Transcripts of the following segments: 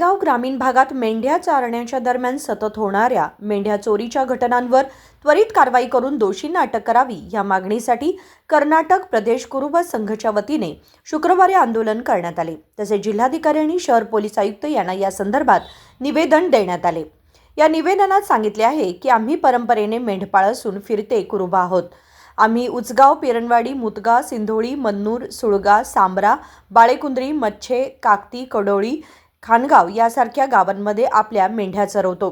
माळेगाव ग्रामीण भागात मेंढ्या चारण्याच्या दरम्यान सतत होणाऱ्या मेंढ्या चोरीच्या घटनांवर त्वरित कारवाई करून दोषींना अटक करावी या मागणीसाठी कर्नाटक प्रदेश कुरुब संघच्या वतीने शुक्रवारी आंदोलन करण्यात आले। तसेच जिल्हाधिकारी आणि शहर पोलीस आयुक्त यांना या संदर्भात निवेदन देण्यात आले। या निवेदनात सांगितले आहे की आम्ही परंपरेने मेंढपाळ असून फिरते कुरुब आहोत। आम्ही उचगाव, पेरणवाडी, मुतगा, सिंधोळी, मन्नूर, सुळगा, सांबरा, बाळेकुंद्री, मच्छे, काकती, कडोळी, खानगाव यासारख्या गावांमध्ये आपल्या मेंढ्या चरवतो।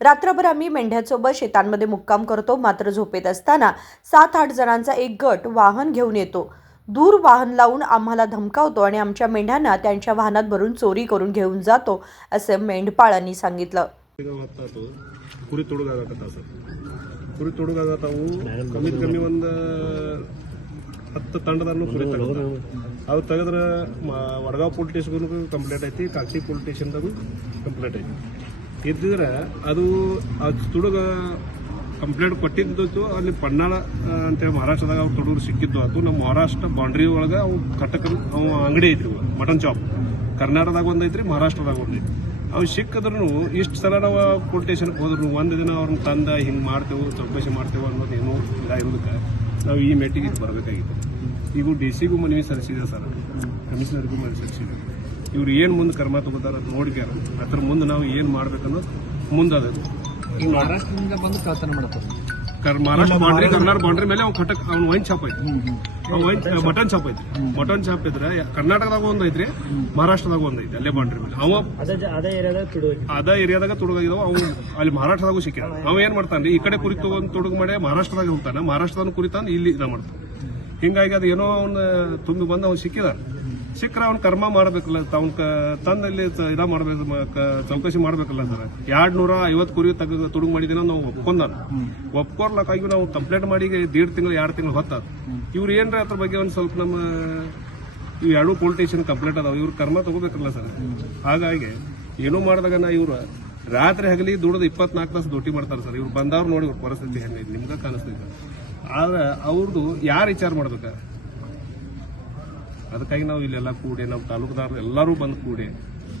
रात्रभर आम्ही मेंढ्यासोबत शेतांमध्ये मुक्काम करतो। मात्र झोपेत असताना 7-8 जणांचा एक गट वाहन घेऊन येतो। दूर वाहन लावून आम्हाला धमकावतो आणि आमच्या मेंढ्यांना त्यांच्या वाहनात भरून चोरी करून घेऊन जातो, असे मेंढपाळांनी सांगितलं। ಕುರಿ ತೊಡುಗಾಗತ್ತ ಸರ್ ಕುರಿ ತೊಡುಗಾಗತ್ತವು ಕಮ್ಮಿ ಕಮ್ಮಿ ಒಂದು 10 ತಂಡದನ್ನು ಕುರಿ ತಗೋತಾರೆ। ಅವು ತೆಗೆದ್ರೆ ವಡಗಾವ್ ಪೊಲೀಸ್ ಸ್ಟೇಷನ್ಗೂ ಕಂಪ್ಲೇಂಟ್ ಐತಿ, ಕಾಕಿ ಪೊಲೀಸ್ ಸ್ಟೇಷನ್ದಾಗೂ ಕಂಪ್ಲೇಂಟ್ ಐತಿ। ಇದ್ದಿದ್ರೆ ಅದು ಆ ತುಡುಗ ಕಂಪ್ಲೇಂಟ್ ಕೊಟ್ಟಿದ್ದು ಅಲ್ಲಿ ಪನ್ನಾಳ ಅಂತೇಳಿ ಮಹಾರಾಷ್ಟ್ರದಾಗ ಅವ್ರು ತುಡುಗರು ಸಿಕ್ಕಿದ್ದು ಆತು। ನಮ್ಮ ಮಹಾರಾಷ್ಟ್ರ ಬೌಂಡ್ರಿ ಒಳಗೆ ಅವು ಕಟ್ಟಕ ಅವು ಅಂಗಡಿ ಐತ್ರಿ, ಮಟನ್ ಶಾಪ್ ಕರ್ನಾಟಕದಾಗ ಒಂದೈತ್ರಿ, ಮಹಾರಾಷ್ಟ್ರದಾಗ ಒಂದೈತಿ। ಅವು ಸಿಕ್ಕಿದ್ರು ಇಷ್ಟು ಸಲ ನಾವು ಪೊಲೀಸ್ ಸ್ಟೇಷನ್ಗೆ ಹೋದ್ರು ಒಂದು ದಿನ ಅವ್ರನ್ನ ತಂದ ಹಿಂಗೆ ಮಾಡ್ತೇವೆ, ಚೌಕಾಸಿ ಮಾಡ್ತೇವೆ ಅನ್ನೋದು ಏನೋ ಇರೋದಕ್ಕೆ ನಾವು ಈ ಮೀಟಿಂಗಿಗೆ ಬರಬೇಕಾಗಿತ್ತು। ಈಗ ಡಿ.ಸಿ.ಗೂ ಮನವಿ ಸಲ್ಲಿಸಿದೆ ಸರ್, ಕಮಿಷನರ್ಗೂ ಮನವಿ ಸಲ್ಲಿಸಿದೆ। ಇವ್ರು ಏನು ಮುಂದೆ ಕ್ರಮ ತಗೋತಾರ ಅದು ನೋಡ್ಕ್ಯಾರ, ಅದ್ರ ಮುಂದೆ ನಾವು ಏನು ಮಾಡ್ಬೇಕನ್ನೋದು ಮುಂದೆ ಅದ। ಈಗ ಮಹಾರಾಷ್ಟ್ರದಿಂದ ಬಂದು ಕಳ್ತನ ಮಾಡ್ತಾರೆ, ಮಹಾರಾಷ್ಟ್ರ ಬಾಂಡ್ರಿ ಕರ್ನಾಟಕ ಬಾಂಡ್ರಿ ಮೇಲೆ ಅವ್ನು ಕಟ್ಟಕ್ ಅವ್ನು ವೈನ್ ಶಾಪ್ ಐತಿ, ಮಟನ್ ಶಾಪ್ ಐತಿ। ಮಟನ್ ಶಾಪ್ ಇದ್ರೆ ಕರ್ನಾಟಕದಾಗ ಒಂದ್ ಐತ್ರಿ, ಮಹಾರಾಷ್ಟ್ರದಾಗ ಒಂದ್ ಐತಿ, ಅಲ್ಲೇ ಬಾಂಡ್ರಿ ಮೇಲೆ ಅವ ಅದ ಏರಿಯಾದಾಗ ತುಡುಗಾಗಿದಾವ। ಅವು ಅಲ್ಲಿ ಮಹಾರಾಷ್ಟ್ರದಾಗೂ ಸಿಕ್ಕಿದ। ಅವ ಏನ್ ಮಾಡ್ತಾನ್ರಿ, ಈ ಕಡೆ ಕುರಿ ತಗೊಂಡ್ ತುಡುಗು ಮಾಡಿ ಮಹಾರಾಷ್ಟ್ರದಾಗ ಹೋಗ್ತಾನೆ, ಮಹಾರಾಷ್ಟ್ರದಾಗ ಕುರಿ ತಂದು ಇಲ್ಲಿ ಇದ ಮಾಡ್ತಾನೆ। ಹಿಂಗಾಗಿ ಅದು ಏನೋ ಅವ್ನ ತುಂಬಿ ಬಂದು ಅವ್ನು ಸಿಕ್ಕಿದಾರ, ಸಿಕ್ಕರೆ ಅವ್ನ ಕರ್ಮ ಮಾಡ್ಬೇಕಲ್ಲ, ಅವ್ನ ತಂದಲ್ಲಿ ಇದ ಮಾಡ್ಬೇಕು, ಚೌಕಾಸಿ ಮಾಡ್ಬೇಕಲ್ಲ ಸರ್। 250 ಕುರಿ ತುಡುಗು ಮಾಡಿದಿನ ನಾವು ಒಪ್ಕೊರ್ಲಕ್ಕಾಗಿ ನಾವು ಕಂಪ್ಲೇಂಟ್ ಮಾಡಿ 1.5 ತಿಂಗಳು 2 ತಿಂಗಳು ಹೊತ್ತಾದ। ಇವ್ರು ಏನ್ರ ಅದ್ರ ಬಗ್ಗೆ ಒಂದು ಸ್ವಲ್ಪ ನಮ್ಮ ಇವು 2 ಪೊಲೀಸ್ ಸ್ಟೇಷನ್ ಕಂಪ್ಲೇಂಟ್ ಅದಾವ, ಇವ್ರು ಕರ್ಮ ತಗೋಬೇಕಲ್ಲ ಸರ್। ಹಾಗಾಗಿ ಏನೋ ಮಾಡಿದಾಗ ಇವ್ರು ರಾತ್ರಿ ಹಗಲಿ ದುಡಿದು 24 ತಾಸು ಡ್ಯೂಟಿ ಮಾಡ್ತಾರೆ ಸರ್। ಇವ್ರು ಬಂದವ್ರು ನೋಡಿ ಇವ್ರ ಪರಿಸ್ಥಿತಿ ಹೆಂಗೈತಿ ನಿಮ್ಗೆ ಕಾಣಿಸ್ತೈತೆ। ಆದ್ರೆ ಅವ್ರದ್ದು ಯಾರು ವಿಚಾರ ಮಾಡ್ಬೇಕ, ಅದಕ್ಕಾಗಿ ನಾವು ಇಲ್ಲೆಲ್ಲ ಕೂಡಿ ನಮ್ಮ ತಾಲೂಕುದಾರರು ಎಲ್ಲರೂ ಬಂದು ಕೂಡಿ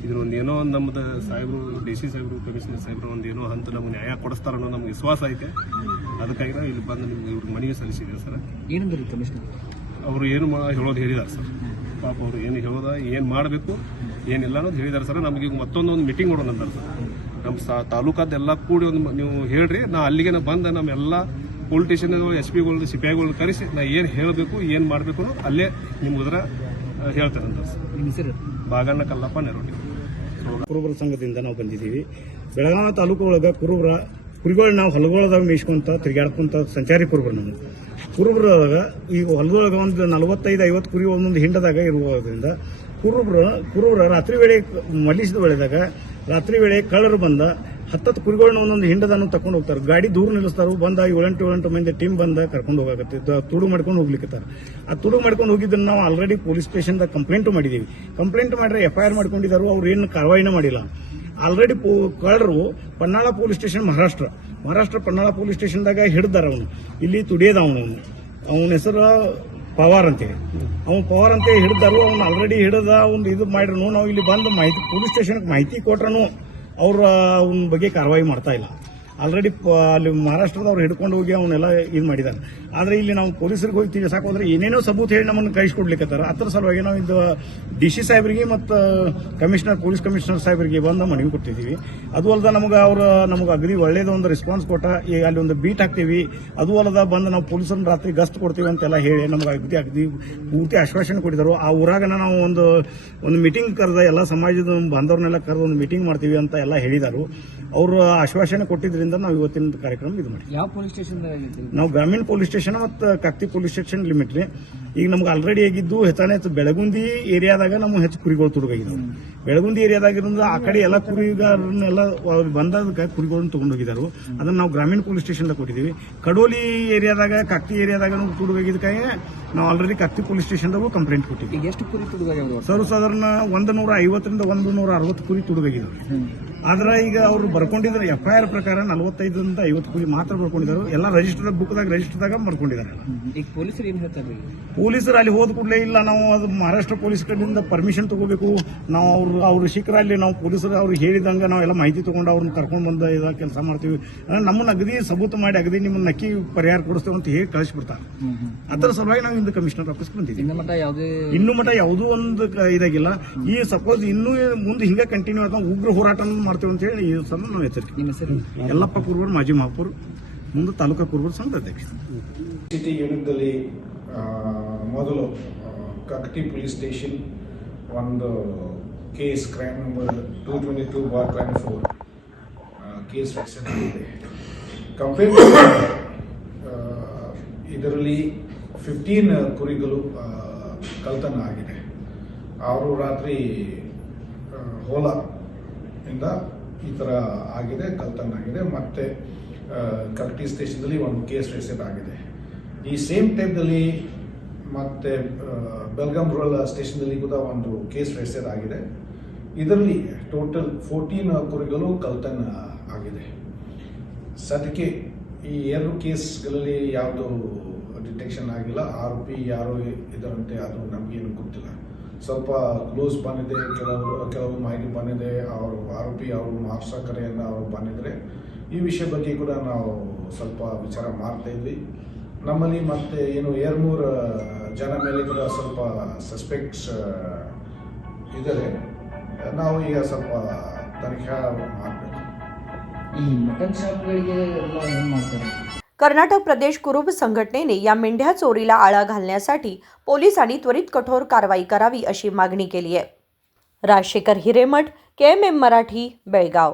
ಇದ್ರೊಂದು ಏನೋ ಒಂದು ನಮ್ದು ಸಾಹೇಬರು, ಡಿ.ಸಿ. ಸಾಹೇಬರು, ಕಮಿಷನರ್ ಸಾಹೇಬರು ಒಂದು ಏನೋ ಹಂತ ನಮ್ಗೆ ನ್ಯಾಯ ಕೊಡಿಸ್ತಾರ ಅನ್ನೋ ನಮ್ಗೆ ವಿಶ್ವಾಸ ಐತೆ। ಅದಕ್ಕಾಗಿ ನಾವು ಇಲ್ಲಿ ಬಂದು ನಿಮ್ಗೆ ಇವ್ರಿಗೆ ಮನವಿ ಸಲ್ಲಿಸಿದ್ದೇವೆ ಸರ್। ಏನಂದ್ರಿ ಕಮಿಷನರ್ ಅವರು ಏನು ಹೇಳೋದು ಹೇಳಿದಾರೆ ಸರ್, ಪಾಪ ಅವರು ಏನು ಹೇಳೋದ ಏನು ಮಾಡಬೇಕು ಏನಿಲ್ಲ ಅನ್ನೋದು ಹೇಳಿದಾರೆ ಸರ್। ನಮಗೆ ಈಗ ಮತ್ತೊಂದು ಮೀಟಿಂಗ್ ಮಾಡೋಣ ಅಂತಾರೆ ಸರ್, ನಮ್ಮ ತಾಲೂಕಾದೆಲ್ಲ ಕೂಡಿ ಒಂದು ನೀವು ಹೇಳ್ರಿ, ನಾ ಅಲ್ಲಿಗೆ ಬಂದು ನಮ್ಮೆಲ್ಲ ಪೊಲೀಸ್ ಸ್ಟೇಷನ್ SP ಗಳು CPI ಕರೆಸಿ ನಾ ಏನು ಹೇಳಬೇಕು ಏನು ಮಾಡಬೇಕು ಅಲ್ಲೇ ನಿಮ್ಗೆ ಉದರ ಹೇಳ್ತೇನೆ ಅಂತ ಸರ್। ನಿಮ್ಮ ಹೆಸರು ಬಾಗಣ್ಣ ಕಲ್ಲಪ್ಪ ನೆರೋಡಿ ಕುರುಬರ ಸಂಘದಿಂದ ನಾವು ಬಂದಿದ್ದೀವಿ। ಬೆಳಗಾವಿ ತಾಲೂಕು ಒಳಗೆ ಕುರಿಗಳು ನಾವು ಹೊಲಗೊಳದಾಗ ಮೇಯಿಸ್ಕೊಂತ ತಿರುಗಾಡ್ಕೊಂತ ಸಂಚಾರಿ ಕುರುಬರು ನಮ್ಮ ಕುರುಬರದಾಗ ಈಗ ಹೊಲದೊಳಗೆ ಒಂದು 45-50 ಕುರಿ ಒಂದೊಂದು ಹಿಂಡದಾಗ ಇರುವುದರಿಂದ ಕುರುಬರ ರಾತ್ರಿ ವೇಳೆ ಮಲಿಸಿದ ವೇಳೆದಾಗ ರಾತ್ರಿ ವೇಳೆ ಕಳ್ಳರು ಬಂದ 10 ಕುರಿಗಳನ್ನ ಒಂದೊಂದು ಹಿಂಡದನ್ನು ತಕೊಂಡು ಹೋಗ್ತಾರೆ, ಗಾಡಿ ದೂರ ನಿಲ್ಲಿಸ್ತಾರೆ, ಬಂದ 7-8 ಮಂದಿ ಟೀಮ್ ಬಂದ ಕರ್ಕೊಂಡು ಹೋಗಾಕತ್ತೆ, ತುಡು ಮಾಡ್ಕೊಂಡು ಹೋಗ್ಲಿಕ್ಕತ್ತಾರ। ಆ ತುಡು ಮಾಡ್ಕೊಂಡು ಹೋಗಿದ್ದನ್ನು ನಾವು ಆಲ್ರೆಡಿ ಪೊಲೀಸ್ ಸ್ಟೇಷನ್ದಾಗ ಕಂಪ್ಲೇಂಟ್ ಮಾಡಿದೀವಿ। ಕಂಪ್ಲೇಂಟ್ ಮಾಡ್ರೆ FIR ಮಾಡ್ಕೊಂಡಿದ್ದಾರೆ, ಅವ್ರು ಏನು ಕಾರ್ವಾಯಿನ ಮಾಡಿಲ್ಲ। ಆಲ್ರೆಡಿ ಕಳ್ಳರು ಪನ್ನಾಳ ಪೊಲೀಸ್ ಸ್ಟೇಷನ್ ಮಹಾರಾಷ್ಟ್ರ ಪನ್ನಾಳ ಪೊಲೀಸ್ ಸ್ಟೇಷನ್ದಾಗ ಹಿಡಿದಾರ ಅವನು, ಇಲ್ಲಿ ತುಡಿಯದ ಅವನ ಹೆಸರು ಪವಾರ್ ಅಂತೇಳಿ, ಅವ್ನು ಪವಾರ್ ಅಂತ ಹಿಡಿದಾರು। ಅವ್ನು ಆಲ್ರೆಡಿ ಹಿಡಿದ ಒಂದು ಇದು ಮಾಡಿದ್ರು, ನಾವು ಇಲ್ಲಿ ಬಂದು ಮಾಹಿತಿ ಪೊಲೀಸ್ ಸ್ಟೇಷನ್ಗೆ ಮಾಹಿತಿ ಕೊಟ್ರೂ ಅವ್ರ ಅವನ ಬಗ್ಗೆ ಕಾರ್ವಾಯಿ ಮಾಡ್ತಾ ಇಲ್ಲ। ಆಲ್ರೆಡಿ ಅಲ್ಲಿ ಮಹಾರಾಷ್ಟ್ರದವ್ರು ಹಿಡ್ಕೊಂಡು ಹೋಗಿ ಅವನ್ನೆಲ್ಲ ಇದು ಮಾಡಿದ್ದಾರೆ। ಆದರೆ ಇಲ್ಲಿ ನಾವು ಪೊಲೀಸರಿಗೆ ಹೋಗಿ ತಿಳಿಸಾಕ ಹೋದ್ರೆ ಏನೇನೋ ಸಬೂತ್ ಹೇಳಿ ನಮ್ಮನ್ನು ಕಳಿಸ್ಕೊಡ್ಲಿಕ್ಕತ್ತಾರ। ಅದ್ರ ಸಲುವಾಗಿ ನಾವು ಇದು DC ಸಾಹೇಬರಿಗೆ ಮತ್ತು ಪೊಲೀಸ್ ಕಮಿಷನರ್ ಸಾಹೇಬರಿಗೆ ಬಂದು ಮನವಿ ಕೊಟ್ಟಿದ್ದೀವಿ। ಅದು ಅಲ್ಲದ ನಮಗೆ ಅಗದಿ ಒಳ್ಳೇದು ಒಂದು ರೆಸ್ಪಾನ್ಸ್ ಕೊಟ್ಟ, ಈಗ ಅಲ್ಲಿ ಒಂದು ಬೀಟ್ ಹಾಕ್ತೀವಿ, ಅದು ಅಲ್ಲದ ಬಂದು ನಾವು ಪೊಲೀಸರನ್ನ ರಾತ್ರಿ ಗಸ್ಟ್ ಕೊಡ್ತೀವಿ ಅಂತೆಲ್ಲ ಹೇಳಿ ನಮ್ಗೆ ಅಗದಿ ಪೂರ್ತಿ ಆಶ್ವಾಸನೆ ಕೊಟ್ಟಿದ್ದಾರೆ। ಆ ಊರಾಗ ನಾವು ಒಂದು ಮೀಟಿಂಗ್ ಕರೆದ ಎಲ್ಲ ಸಮಾಜದ ಬಾಂಧವ್ರನ್ನೆಲ್ಲ ಕರೆದು ಒಂದು ಮೀಟಿಂಗ್ ಮಾಡ್ತೀವಿ ಅಂತ ಎಲ್ಲ ಹೇಳಿದರು। ಅವರು ಆಶ್ವಾಸನೆ ಕೊಟ್ಟಿದ್ರಿಂದ ನಾವು ಇವತ್ತಿನ ಕಾರ್ಯಕ್ರಮ ಇದು ಮಾಡಿ ಯಾವ ಪೊಲೀಸ್ ಸ್ಟೇಷನ್ ನಾವು ಗ್ರಾಮೀಣ ಪೊಲೀಸ್ ಸ್ಟೇಷನ್ ಮತ್ತು ಕಾಕ್ತಿ ಪೊಲೀಸ್ ಸ್ಟೇಷನ್ ಲಿಮಿಟ್ ರೀ। ಈಗ ನಮ್ಗೆ ಆಲ್ರೆಡಿ ಆಗಿದ್ದು ಹೆಚ್ಚು ಬೆಳಗುಂದಿ ಏರಿಯಾದಾಗ ನಮ್ಮ ಹೆಚ್ಚು ಕುರಿಗಳು ತುಡುಗಾಗಿದ್ದಾವೆ। ಬೆಳಗುಂದಿ ಏರಿಯಾದಾಗಿರೋದ್ರಿಂದ ಆ ಕಡೆ ಎಲ್ಲ ಕುರಿಗಾರನ್ನೆಲ್ಲ ಬಂದಾಗ ಕುರಿಗಳನ್ನು ತಗೊಂಡು ಹೋಗಿದ್ದಾರೆ, ಅದನ್ನ ನಾವು ಗ್ರಾಮೀಣ ಪೊಲೀಸ್ ಸ್ಟೇಷನ್ದಾಗ ಕೊಟ್ಟಿದ್ದೀವಿ। ಕಡೋಲಿ ಏರಿಯಾದಾಗ ಕಾಕ್ತಿ ಏರಿಯಾದಾಗ ತುಡುಗಾಗಿದ್ದಕ್ಕಾಗಿ ನಾವು ಆಲ್ರೆಡಿ ಕಾಕ್ತಿ ಪೊಲೀಸ್ ಸ್ಟೇಷನ್ದಾಗೂ ಕಂಪ್ಲೇಂಟ್ ಕೊಟ್ಟಿದ್ದೀವಿ। ಎಷ್ಟು ಕುರಿ ತುಡುಗಾಗ್ಯಾವ ಸರ್? ಸಾಧಾರಣ 150ರಿಂದ 160 ಕುರಿ ತುಡುಗಾಗಿದ್ದಾವೆ। ಆದ್ರೆ ಈಗ ಅವರು ಬರ್ಕೊಂಡಿದ್ದಾರೆ FIR ಪ್ರಕಾರ 45ರಿಂದ 50 ಕುರಿ ಮಾತ್ರ ಬರ್ಕೊಂಡಿದ್ದಾರೆ, ಎಲ್ಲ ಬುಕ್ದಾಗ ರಿಜಿಸ್ಟರ್ದಾಗ ಬರ್ಕೊಂಡಿದ್ದಾರೆ। ಈಗ ಪೊಲೀಸರು ಏನ್ ಹೇಳ್ತಾರೆ? ಪೊಲೀಸರು ಅಲ್ಲಿ ಹೋದ ಕೂಡಲೇ ಇಲ್ಲ ನಾವು ಅದು ಮಹಾರಾಷ್ಟ್ರ ಪೊಲೀಸ್ ಕಡೆಯಿಂದ ಪರ್ಮಿಷನ್ ತಗೋಬೇಕು, ನಾವು ಅವ್ರು ಶಿಖರಲ್ಲಿ ನಾವು ಪೊಲೀಸರು ಅವ್ರಿಗೆ ಹೇಳಿದಂಗೆ ನಾವೆಲ್ಲ ಮಾಹಿತಿ ತಗೊಂಡು ಅವ್ರನ್ನ ಕರ್ಕೊಂಡು ಬಂದ ಇದ ಕೆಲಸ ಮಾಡ್ತೀವಿ, ನಮ್ಮನ್ನ ಅಗದಿ ಸಬೂತು ಮಾಡಿ ಅಗದಿ ನಿಮ್ಮನ್ನ ನಕ್ಕಿ ಪರಿಹಾರ ಕೊಡಿಸ್ತೇವೆ ಅಂತ ಹೇಳಿ ಕಳಿಸ್ಬಿಡ್ತಾರೆ. ಅದರ ಸಲುವಾಗಿ ನಾವು ಇಂದು ಕಮಿಷನರ್ ಆಫೀಸ್ ಬಂದಿದ್ದೀವಿ. ಇನ್ನು ಮಟ್ಟ ಯಾವುದೂ ಒಂದು ಇದಾಗಿಲ್ಲ. ಈ ಸಪೋಸ್ ಇನ್ನೂ ಮುಂದೆ ಹಿಂಗೆ ಕಂಟಿನ್ಯೂ ಆದ ಉಗ್ರ ಹೋರಾಟ ಮಾಡ್ತೇವೆ ಅಂತ ಹೇಳಿ ಈ ಸಲ ನಾವು ಎಚ್ಚರಿಕೆ. ಯಲ್ಲಪ್ಪ ಕುರುಬರ್, ಮಾಜಿ ಮಹಾಪೌರ್, ಮುಂದೆ ತಾಲೂಕಾ ಕುರುಬರ್ ಸಂಘದ ಅಧ್ಯಕ್ಷ. ಸಿಟಿ ಯೂನಿಟ್ದಲ್ಲಿ ಮೊದಲು ಕಕ್ಟಿ ಪೊಲೀಸ್ ಸ್ಟೇಷನ್ ಒಂದು case crime number 222/24 case register ಆಗಿದೆ. ಕಂಪೇರ್ ಇದರಲ್ಲಿ 15 ಕುರಿಗಳು ಕಳ್ತನ ಆಗಿದೆ. ಅವರು ರಾತ್ರಿ ಹೋಲಾ ಇಂದ ಈ ಥರ ಆಗಿದೆ, ಕಳ್ತನ ಆಗಿದೆ. ಮತ್ತೆ ಕಕ್ಟಿ ಸ್ಟೇಷನ್ದಲ್ಲಿ ಒಂದು ಕೇಸ್ ರಿಜಿಸ್ಟರ್ ಆಗಿದೆ. ಈ ಸೇಮ್ ಟೈಮ್ದಲ್ಲಿ ಮತ್ತೆ ಬೆಲ್ಗಾಂ ರೂರಲ್ ಸ್ಟೇಷನ್ದಲ್ಲಿ ಕೂಡ ಒಂದು ಕೇಸ್ ರಿಜಿಸ್ಟರ್ ಆಗಿದೆ. ಇದರಲ್ಲಿ ಟೋಟಲ್ 14 ಕುರಿಗಳು ಕಳ್ತನ ಆಗಿದೆ. ಸದ್ಯಕ್ಕೆ ಈ 2 ಕೇಸ್ಗಳಲ್ಲಿ ಯಾವುದು ಡಿಟೆಕ್ಷನ್ ಆಗಿಲ್ಲ. ಆರೋಪಿ ಯಾರು ಇದರಂತೆ ಅದು ನಮಗೇನು ಗೊತ್ತಿಲ್ಲ. ಸ್ವಲ್ಪ ಕ್ಲೋಸ್ ಬಂದಿದೆ, ಕೆಲವು ಮಾಹಿತಿ ಬಂದಿದೆ. ಅವರು ಆರೋಪಿ ಅವರು ಮಹಾರಾಷ್ಟ್ರ ಕಡೆಯಿಂದ ಅವರು ಬಂದಿದ್ರೆ ಈ ವಿಷಯ ಬಗ್ಗೆ ಕೂಡ ನಾವು ಸ್ವಲ್ಪ ವಿಚಾರ ಮಾಡ್ತಾ ಇದ್ವಿ. ನಮ್ಮಲ್ಲಿ ಮತ್ತೆ ಏನು 2-3 ಜನ ಮೇಲೆ ಕೂಡ ಸ್ವಲ್ಪ ಸಸ್ಪೆಕ್ಟ್ಸ್ ಇದ್ದಾರೆ. ನಾವು ಈಗ ಸ್ವಲ್ಪ ತನಿಖೆ ಮಾಡಬೇಕು. ಈ ಮಟನ್ ಶಾಪ್ಗಳಿಗೆ ಎಲ್ಲ ಏನು ಮಾಡ್ತಾರೆ? कर्नाटक प्रदेश कुरुब संघटनेने या मेंढ्या चोरीला आळा घालण्यासाठी पोलिसांनी त्वरित कठोर कारवाई करावी अशी मागणी केली आहे. राजशेखर हिरेमठ, KMM मराठी, बेळगाव.